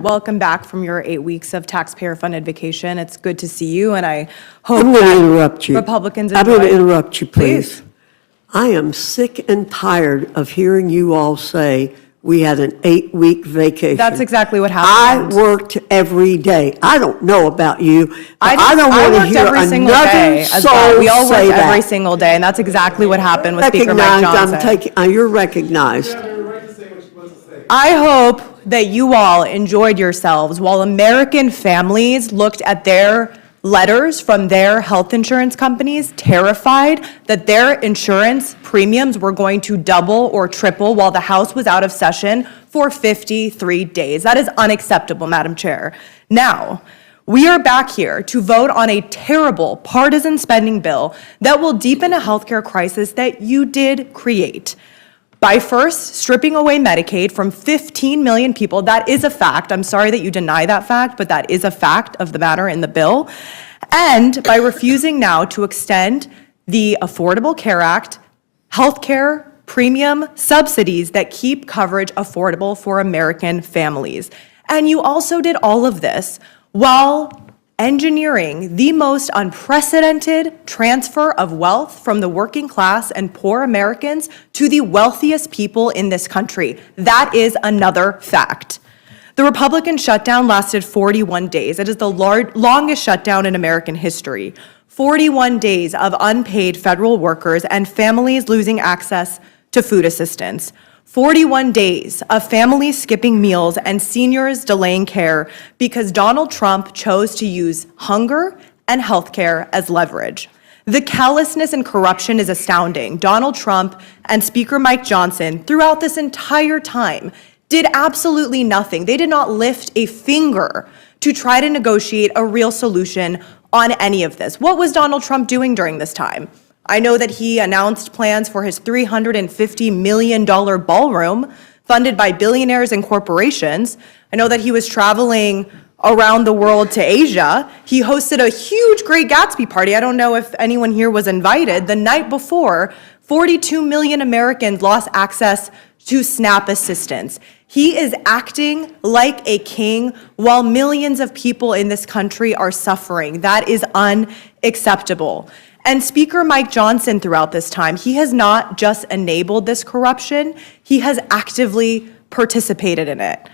welcome back from your 8 weeks of taxpayer-funded vacation. It's good to see you, and I hope I'm going to interrupt you. Republicans I'm going to interrupt you, Please. please. I am sick and tired of hearing you all say we had an 8-week vacation. That's exactly what happened. I worked every day. I don't know about you, but I don't want to hear another soul We all say worked that. every single day, and that's exactly what happened with Speaker Mike Johnson. You're recognized. I hope that you all enjoyed yourselves while American families looked at their letters from their health insurance companies, terrified that their insurance premiums were going to double or triple while the House was out of session for 53 days. That is unacceptable, Madam Chair. Now, we are back here to vote on a terrible partisan spending bill that will deepen a healthcare crisis that you did create. By first stripping away Medicaid from 15 million people, that is a fact. I'm sorry that you deny that fact, but that is a fact of the matter in the bill. And by refusing now to extend the Affordable Care Act, healthcare premium subsidies that keep coverage affordable for American families. And you also did all of this while engineering the most unprecedented transfer of wealth from the working class and poor Americans to the wealthiest people in this country. That is another fact. The Republican shutdown lasted 41 days. It is the longest shutdown in American history. 41 days of unpaid federal workers and families losing access to food assistance. 41 days of families skipping meals and seniors delaying care because Donald Trump chose to use hunger and healthcare as leverage. The callousness and corruption is astounding. Donald Trump and Speaker Mike Johnson, throughout this entire time, did absolutely nothing. They did not lift a finger to try to negotiate a real solution on any of this. What was Donald Trump doing during this time? I know that he announced plans for his $350 million ballroom funded by billionaires and corporations. I know that he was traveling around the world to Asia. He hosted a huge Great Gatsby party. I don't know if anyone here was invited. The night before, 42 million Americans lost access to SNAP assistance. He is acting like a king while millions of people in this country are suffering. That is unacceptable. And Speaker Mike Johnson, throughout this time, he has not just enabled this corruption, he has actively participated in it.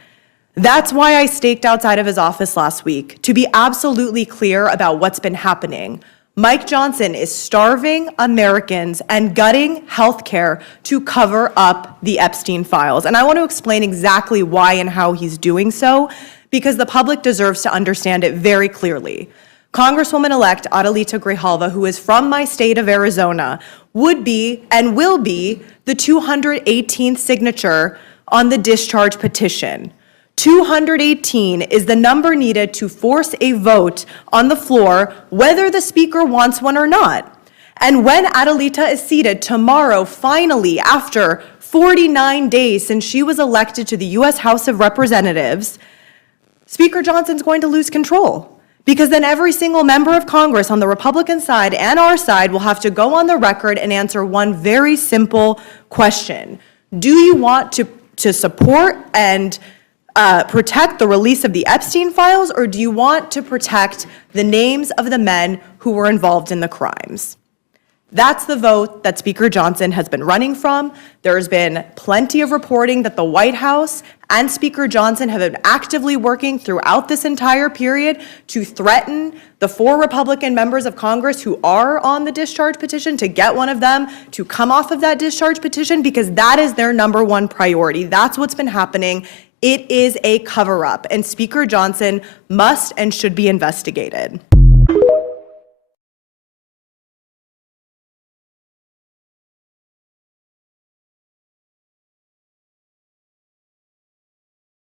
That's why I staked outside of his office last week, to be absolutely clear about what's been happening. Mike Johnson is starving Americans and gutting health care to cover up the Epstein files. And I want to explain exactly why and how he's doing so, because the public deserves to understand it very clearly. Congresswoman-elect Adelita Grijalva, who is from my state of Arizona, would be and will be the 218th signature on the discharge petition. 218 is the number needed to force a vote on the floor, whether the speaker wants one or not. And when Adelita is seated tomorrow, finally, after 49 days since she was elected to the U.S. House of Representatives, Speaker Johnson's going to lose control. Because then every single member of Congress on the Republican side and our side will have to go on the record and answer one very simple question. Do you want to support and protect the release of the Epstein files, or do you want to protect the names of the men who were involved in the crimes? That's the vote that Speaker Johnson has been running from. There's been plenty of reporting that the White House and Speaker Johnson have been actively working throughout this entire period to threaten the 4 Republican members of Congress who are on the discharge petition, to get one of them to come off of that discharge petition, because that is their #1 priority. That's what's been happening. It is a cover-up, and Speaker Johnson must and should be investigated.